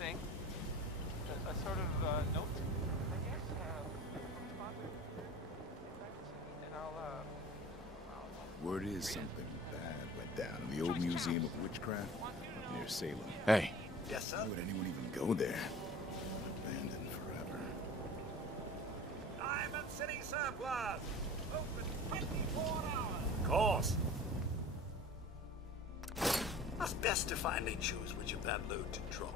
thing. A sort of note, I guess, from Father and Word is read it. something bad went down in the old Museum of Witchcraft near Salem. Hey, Yes, sir. Why would anyone even go there? Abandoned forever. Diamond City Surplus. Open 24 hours. Of course. Must best to finally choose which of that loot to drop.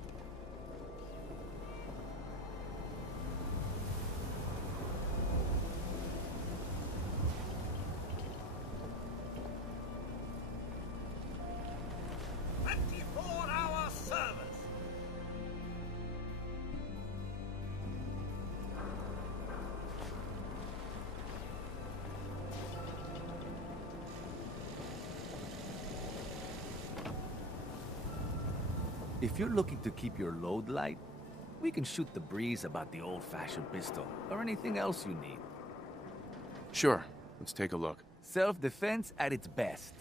Hour service. If you're looking to keep your load light, we can shoot the breeze about the old-fashioned pistol, or anything else you need. sure. Let's take a look. Self-defense at its best.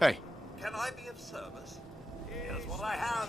Hey, Can I be of service? Here's what I have.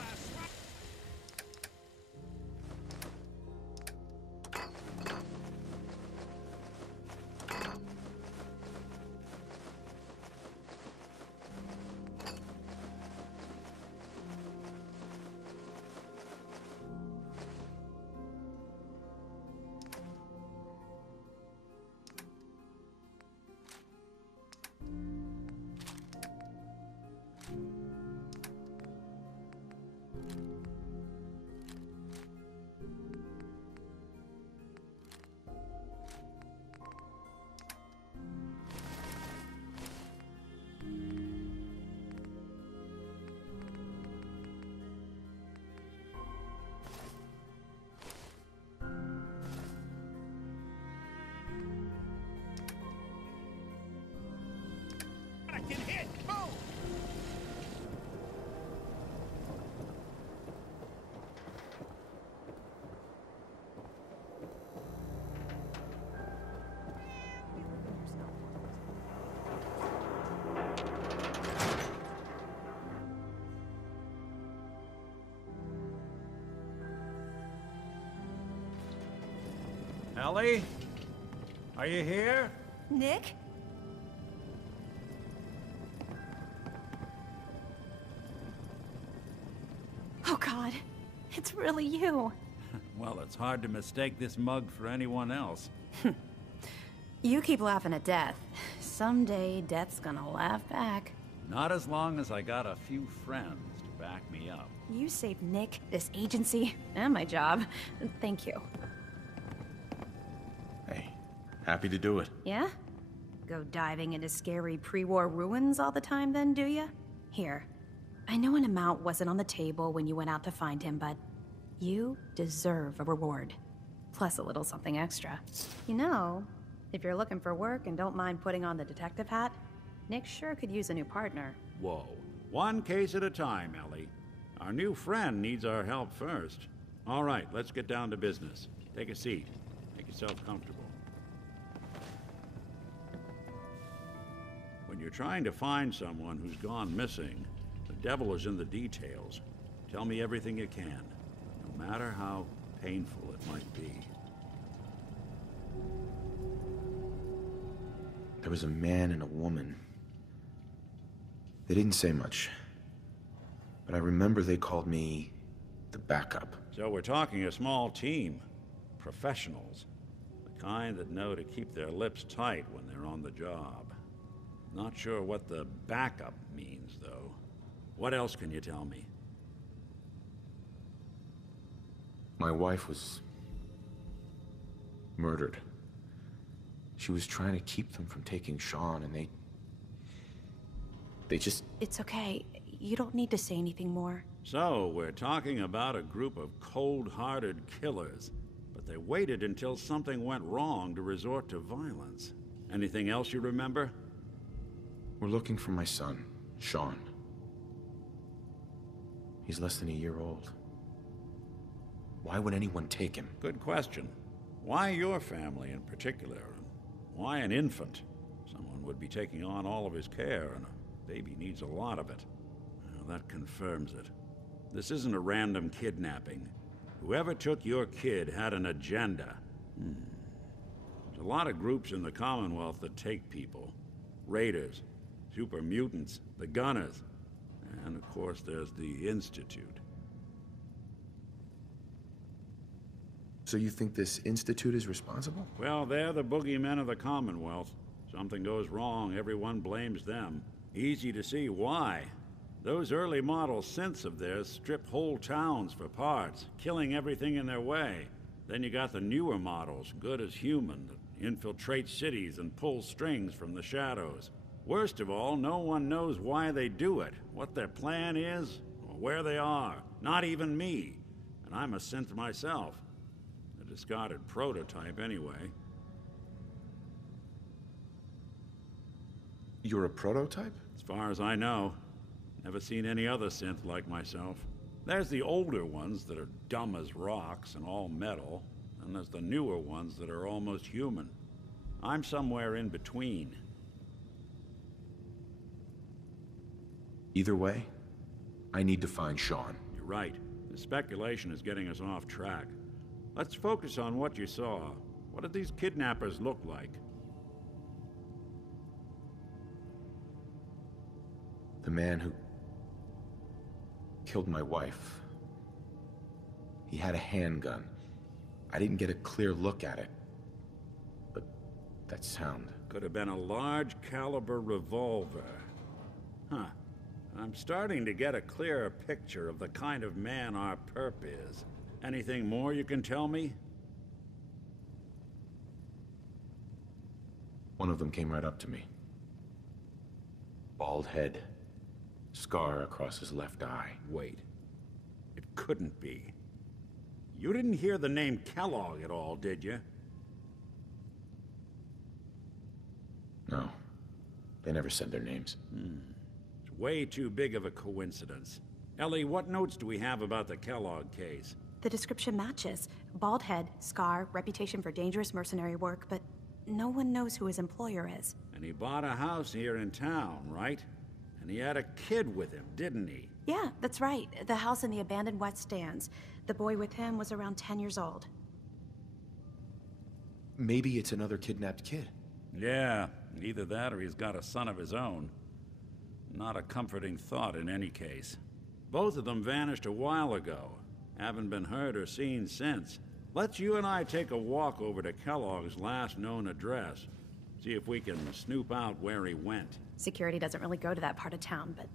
Ellie? Are you here? Nick? Oh God, it's really you. Well, it's hard to mistake this mug for anyone else. You keep laughing at death. Someday, death's gonna laugh back. Not as long as I got a few friends to back me up. You saved Nick, this agency, and my job. Thank you. Hey, happy to do it. Yeah? Go diving into scary pre-war ruins all the time then, do ya? Here. I know an amount wasn't on the table when you went out to find him, but you deserve a reward. Plus a little something extra. You know, if you're looking for work and don't mind putting on the detective hat, Nick sure could use a new partner. Whoa. One case at a time, Ellie. Our new friend needs our help first. All right, let's get down to business. Take a seat. Make yourself comfortable. When you're trying to find someone who's gone missing, the devil is in the details. Tell me everything you can, no matter how painful it might be. There was a man and a woman. They didn't say much, but I remember they called me the backup. So we're talking a small team. Professionals. The kind that know to keep their lips tight when they're on the job. Not sure what the backup means, though. What else can you tell me? My wife was murdered. She was trying to keep them from taking Sean, and they just... It's okay. You don't need to say anything more. So, we're talking about a group of cold-hearted killers, but they waited until something went wrong to resort to violence. Anything else you remember? We're looking for my son, Sean. He's less than a year old. Why would anyone take him? Good question. Why your family in particular? And why an infant? Someone would be taking on all of his care, and a baby needs a lot of it. Well, that confirms it. This isn't a random kidnapping. Whoever took your kid had an agenda. There's a lot of groups in the Commonwealth that take people. Raiders, super mutants, the Gunners, and of course there's the Institute. So you think this Institute is responsible? Well, they're the boogeymen of the Commonwealth. Something goes wrong, everyone blames them. Easy to see why. Those early model synths of theirs strip whole towns for parts, killing everything in their way. Then you got the newer models, good as human, that infiltrate cities and pull strings from the shadows. Worst of all, no one knows why they do it, what their plan is, or where they are. Not even me. And I'm a synth myself. A discarded prototype, anyway. You're a prototype? As far as I know. Never seen any other synth like myself. There's the older ones that are dumb as rocks and all metal, and there's the newer ones that are almost human. I'm somewhere in between. Either way, I need to find Sean. You're right. The speculation is getting us off track. Let's focus on what you saw. What did these kidnappers look like? The man who killed my wife. He had a handgun. I didn't get a clear look at it. But that sound... Could have been a large caliber revolver. Huh. I'm starting to get a clearer picture of the kind of man our perp is. Anything more you can tell me? One of them came right up to me. Bald head. Scar across his left eye. Wait. It couldn't be. You didn't hear the name Kellogg at all, did you? No. They never said their names. It's way too big of a coincidence. Ellie, what notes do we have about the Kellogg case? The description matches. Bald head, scar, reputation for dangerous mercenary work, but no one knows who his employer is. And he bought a house here in town, right? And he had a kid with him, didn't he? Yeah, that's right. The house in the abandoned West Stands. The boy with him was around 10 years old. Maybe it's another kidnapped kid. Yeah, either that or he's got a son of his own. Not a comforting thought in any case. Both of them vanished a while ago. Haven't been heard or seen since. Let's you and I take a walk over to Kellogg's last known address. See if we can snoop out where he went. Security doesn't really go to that part of town, but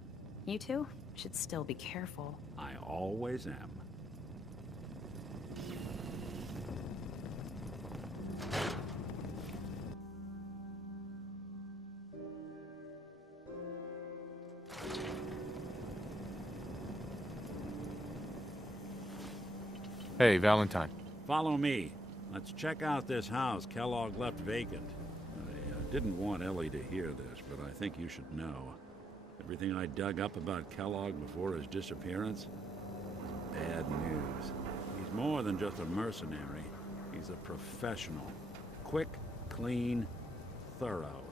you two should still be careful. I always am. Hey, Valentine. Follow me. Let's check out this house Kellogg left vacant. I didn't want Ellie to hear this, but I think you should know. Everything I dug up about Kellogg before his disappearance was bad news. He's more than just a mercenary. He's a professional. Quick, clean, thorough.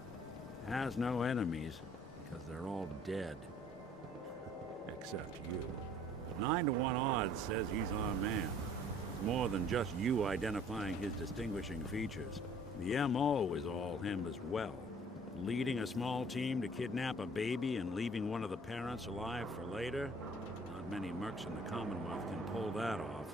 Has no enemies because they're all dead. Except you. 9 to 1 odds says he's our man. More than just you identifying his distinguishing features. The M.O. is all him as well. Leading a small team to kidnap a baby and leaving one of the parents alive for later? Not many mercs in the Commonwealth can pull that off.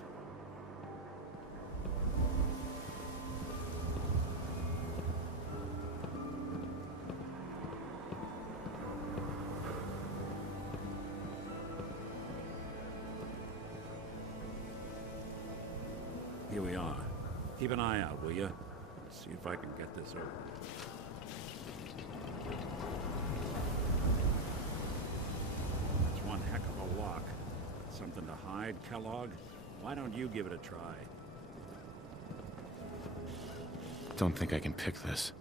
Here we are. Keep an eye out, will you? See if I can get this over. That's one heck of a lock. Something to hide, Kellogg? Why don't you give it a try? Don't think I can pick this.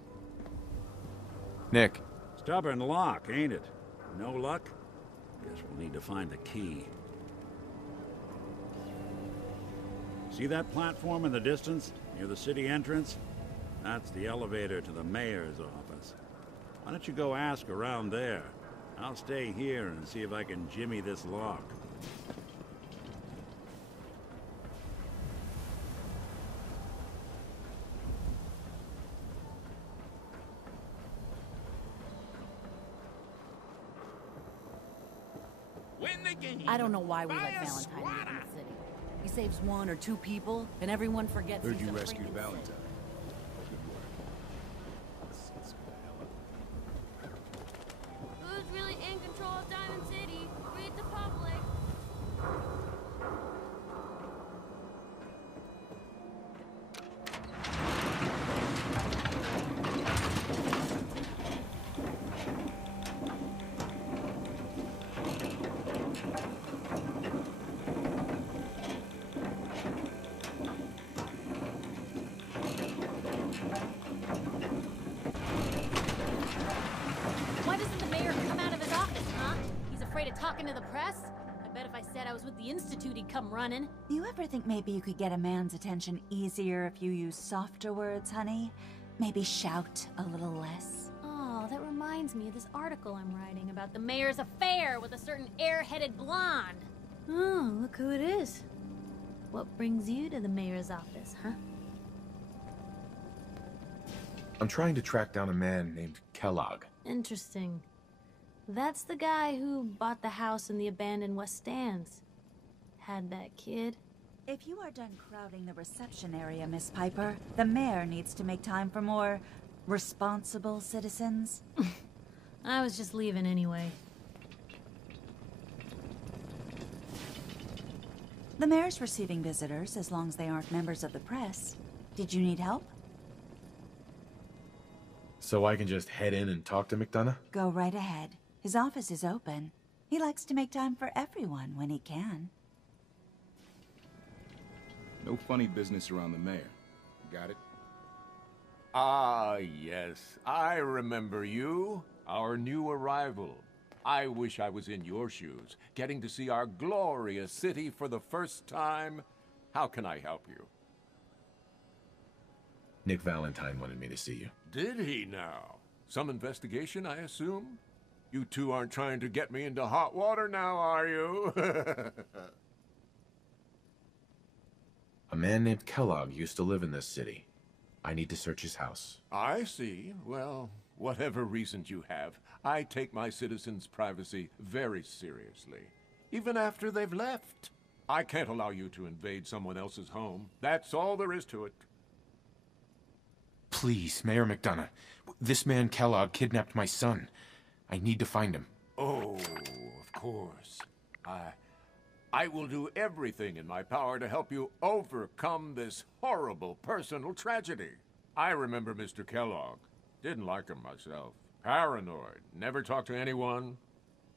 Nick. Stubborn lock, ain't it? No luck? Guess we'll need to find the key. See that platform in the distance, near the city entrance? That's the elevator to the mayor's office. Why don't you go ask around there? I'll stay here and see if I can jimmy this lock. I don't know why we let Valentine live in the city. He saves 1 or 2 people, and everyone forgets Heard he's you a rescued freaking Valentine. saint. Who's really in control of Diamond City? Read the public. Why doesn't the mayor come out of his office, huh? He's afraid of talking to the press? I bet if I said I was with the Institute, he'd come running. You ever think maybe you could get a man's attention easier if you use softer words, honey? Maybe shout a little less? Oh, that reminds me of this article I'm writing about the mayor's affair with a certain air-headed blonde. Oh, look who it is. What brings you to the mayor's office, huh? I'm trying to track down a man named Kellogg. Interesting. That's the guy who bought the house in the abandoned West Stands. Had that kid. If you are done crowding the reception area, Miss Piper, the mayor needs to make time for more responsible citizens. I was just leaving anyway. The mayor's receiving visitors as long as they aren't members of the press. Did you need help? So I can just head in and talk to McDonough? Go right ahead. His office is open. He likes to make time for everyone when he can. No funny business around the mayor. Got it? Ah, yes. I remember you. Our new arrival. I wish I was in your shoes, getting to see our glorious city for the first time. How can I help you? Nick Valentine wanted me to see you. Did he now? Some investigation, I assume? You two aren't trying to get me into hot water now, are you? A man named Kellogg used to live in this city. I need to search his house. I see. Well, whatever reasons you have, I take my citizens' privacy very seriously. Even after they've left. I can't allow you to invade someone else's home. That's all there is to it. Please, Mayor McDonough. This man Kellogg kidnapped my son. I need to find him. Oh, of course. I will do everything in my power to help you overcome this horrible personal tragedy. I remember Mr. Kellogg. Didn't like him myself. Paranoid. Never talked to anyone.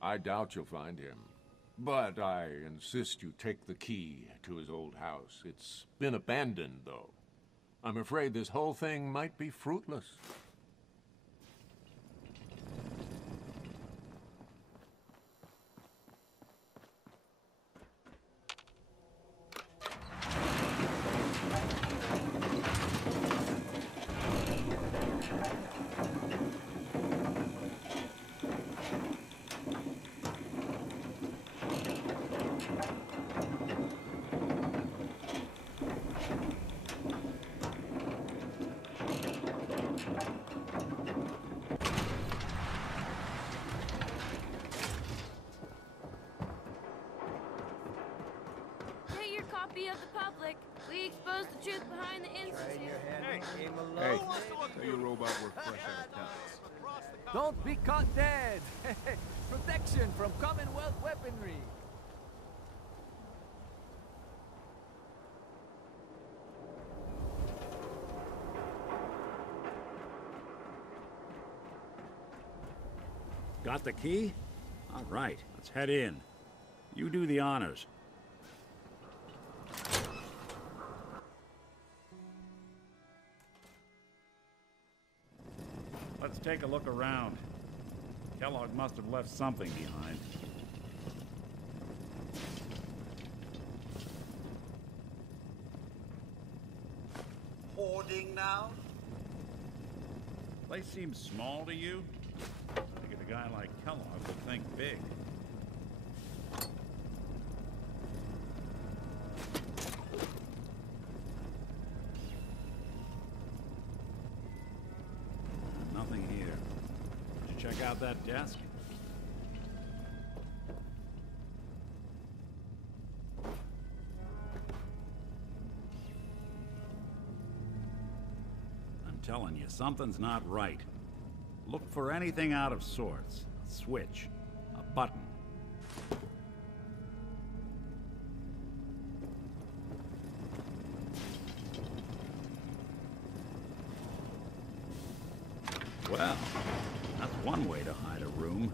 I doubt you'll find him. But I insist you take the key to his old house. It's been abandoned, though. I'm afraid this whole thing might be fruitless. Copy of the public. We expose the truth behind the Institute. Hey, tell your robot we're fresh out of town. Don't be caught dead! Protection from Commonwealth weaponry! Got the key? All right, let's head in. You do the honors. Let's take a look around. Kellogg must have left something behind. Hoarding now? Place seems small to you? I think a guy like Kellogg would think big. Nothing here. Did you check out that desk? I'm telling you, something's not right. Look for anything out of sorts. A switch. A button. Well, that's one way to hide a room.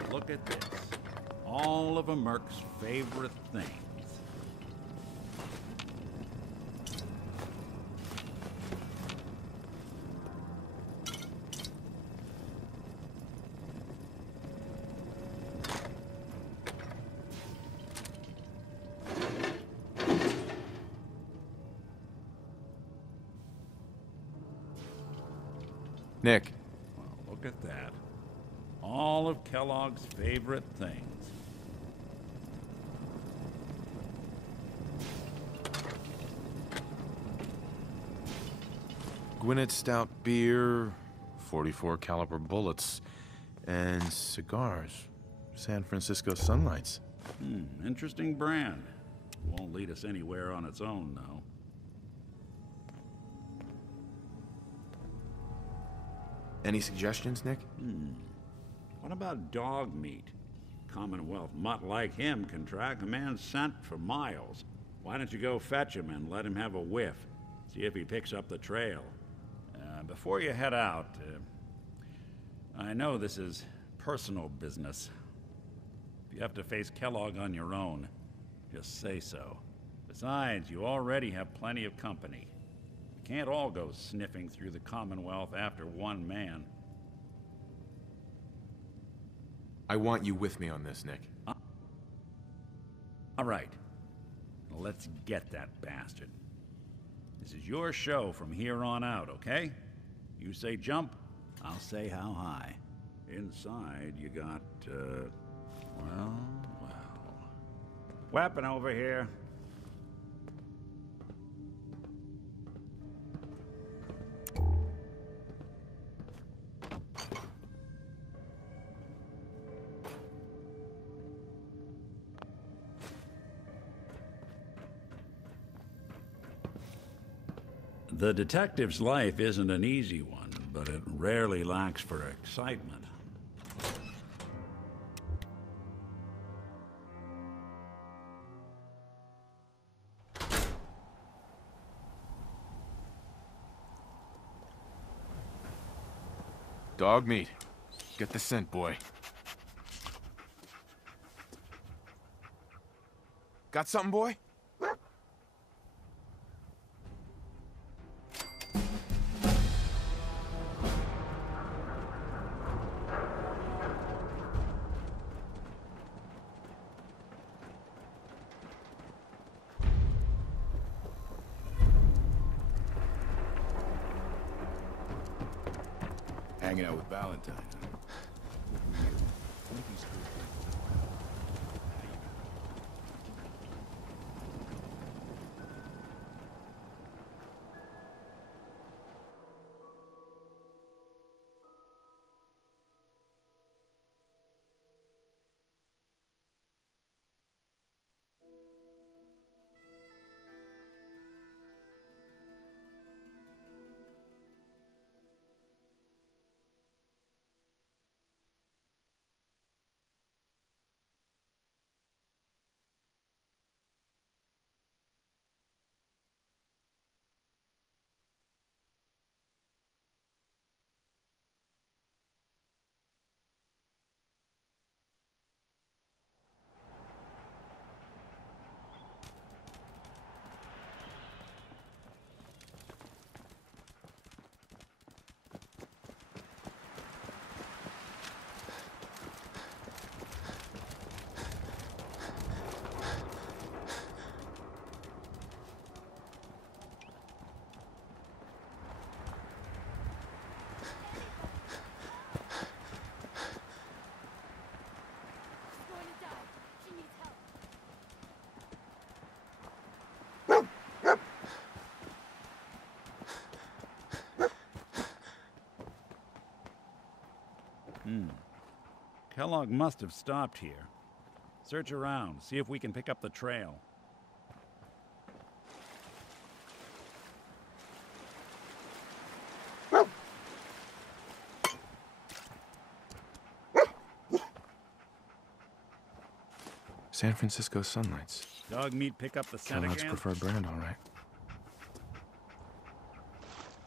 Well, look at this. All of a Merc's favorite things. Nick. Well, look at that. All of Kellogg's favorite things. Gwinnett Stout beer, 44 caliber bullets, and cigars. San Francisco Sunlights. Interesting brand. Won't lead us anywhere on its own, though. Any suggestions, Nick? What about dog meat? Commonwealth mutt like him can track a man's scent for miles. Why don't you go fetch him and let him have a whiff? See if he picks up the trail. Before you head out, I know this is personal business. If you have to face Kellogg on your own, just say so. Besides, you already have plenty of company. You can't all go sniffing through the Commonwealth after one man. I want you with me on this, Nick. All right. Let's let's get that bastard. This is your show from here on out, okay? You say jump, I'll say how high. Inside, you got, well... Weapon over here. The detective's life isn't an easy one, but it rarely lacks for excitement. Dog meat. Get the scent, boy. Got something, boy? Hanging out with Valentine, huh? Kellogg must have stopped here. Search around, see if we can pick up the trail. San Francisco Sunlights. Dog meat pick up the scent Kellogg's again? preferred brand, all right.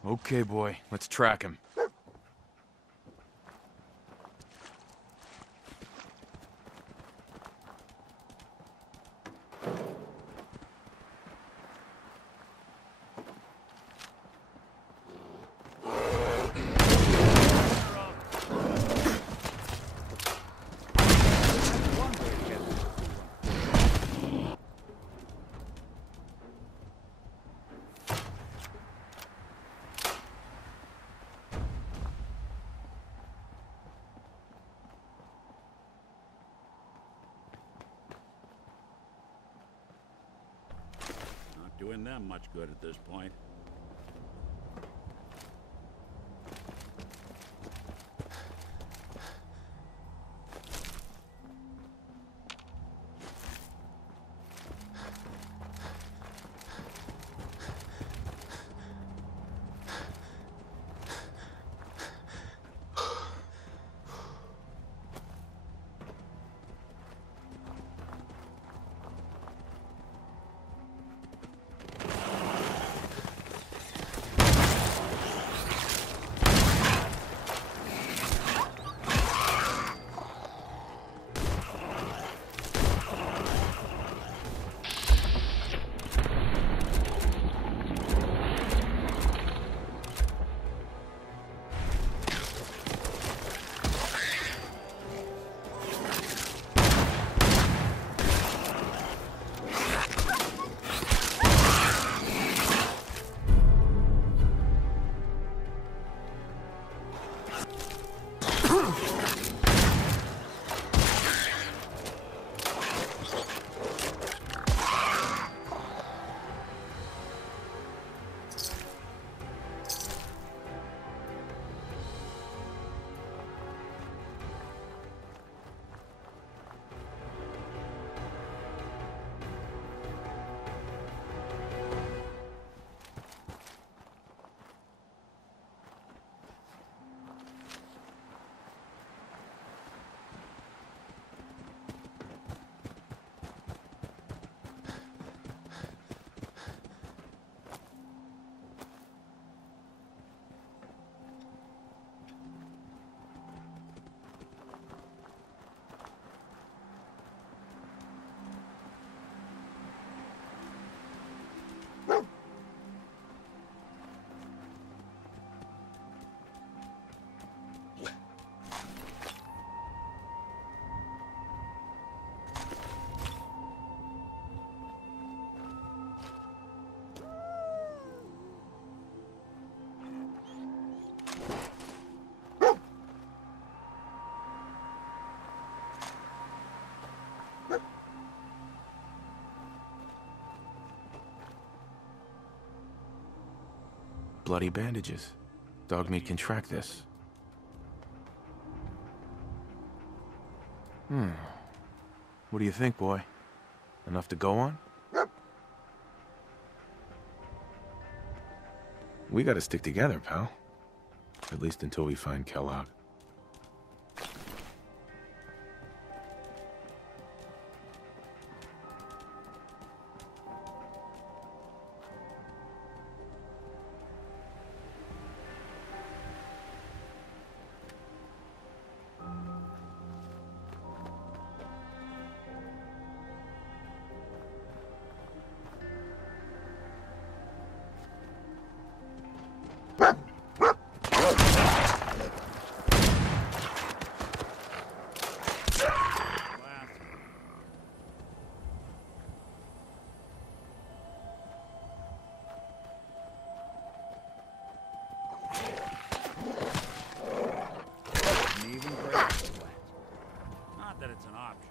Okay, boy, let's track him. Doing them much good at this point. bloody bandages. Dogmeat can track this. What do you think, boy? Enough to go on? We gotta stick together, pal. At least until we find Kellogg. Not that it's an option.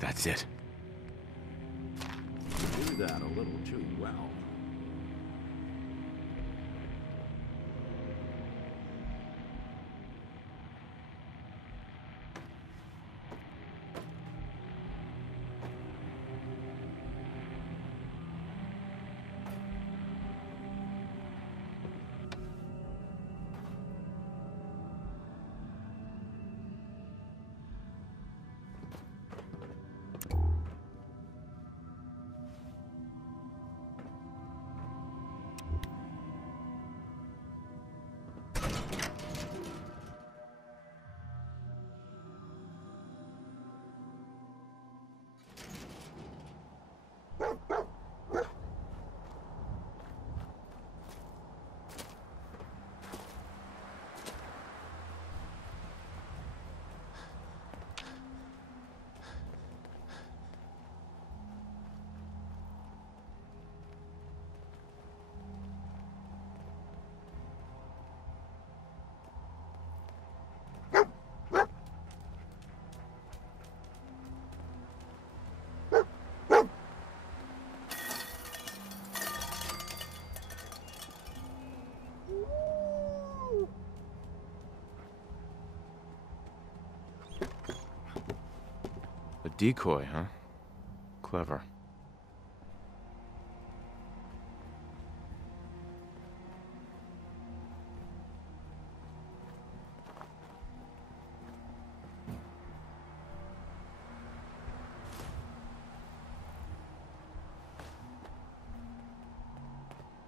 That's it. You do that a little too well. A decoy, huh? Clever.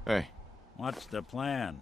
Hey. What's the plan?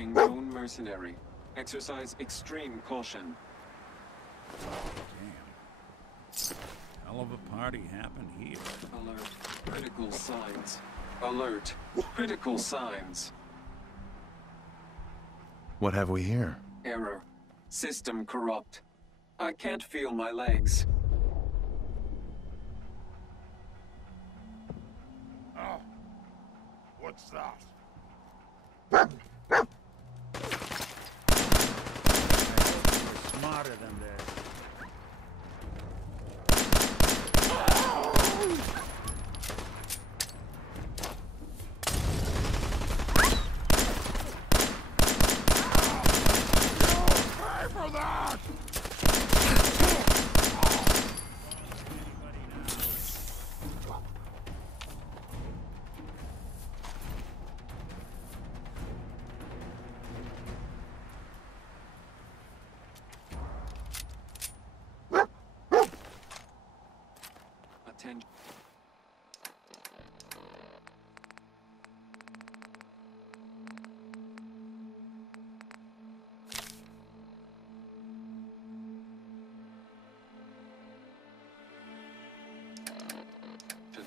Tracking known mercenary. Exercise extreme caution. Damn. Hell of a party happened here. Alert. Critical signs. Alert. Critical signs. What have we here? Error. System corrupt. I can't feel my legs. Oh. What's that? Smarter than this. Attention.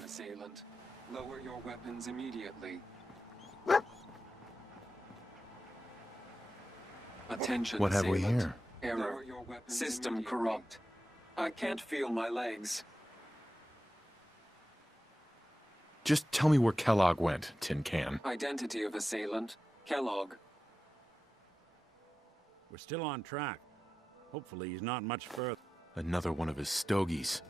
Assailant. Lower your weapons immediately. Attention, What have we assailant. here? Error. System corrupt. I can't feel my legs. Just tell me where Kellogg went, Tin Can. Identity of assailant. Kellogg. We're still on track. Hopefully he's not much further. Another one of his stogies.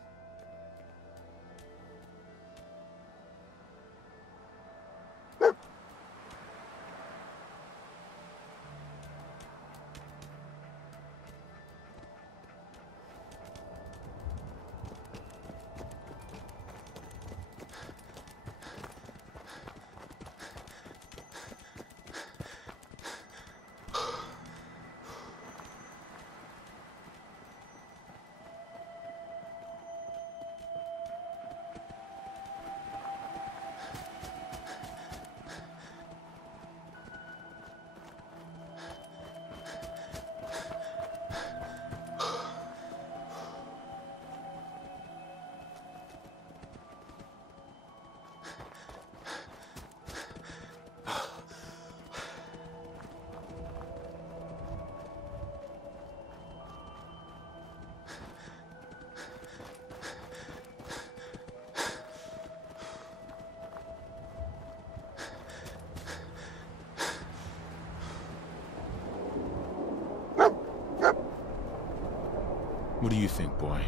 What do you think, boy?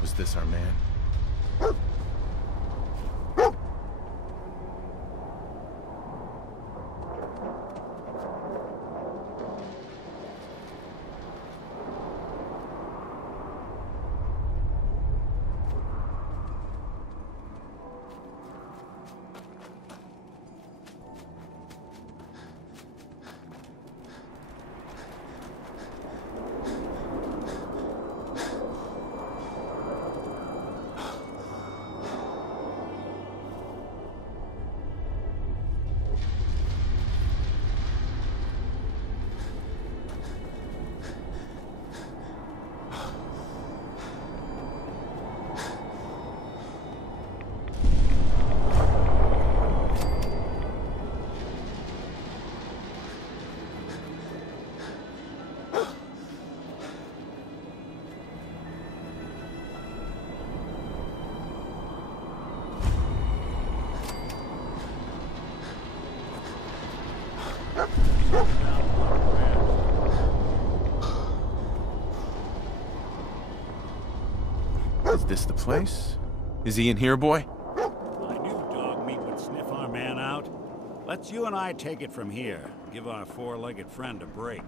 Was this our man? Is this the place? Is he in here, boy? I knew Dogmeat would sniff our man out. Let's you and I take it from here. Give our four-legged friend a break.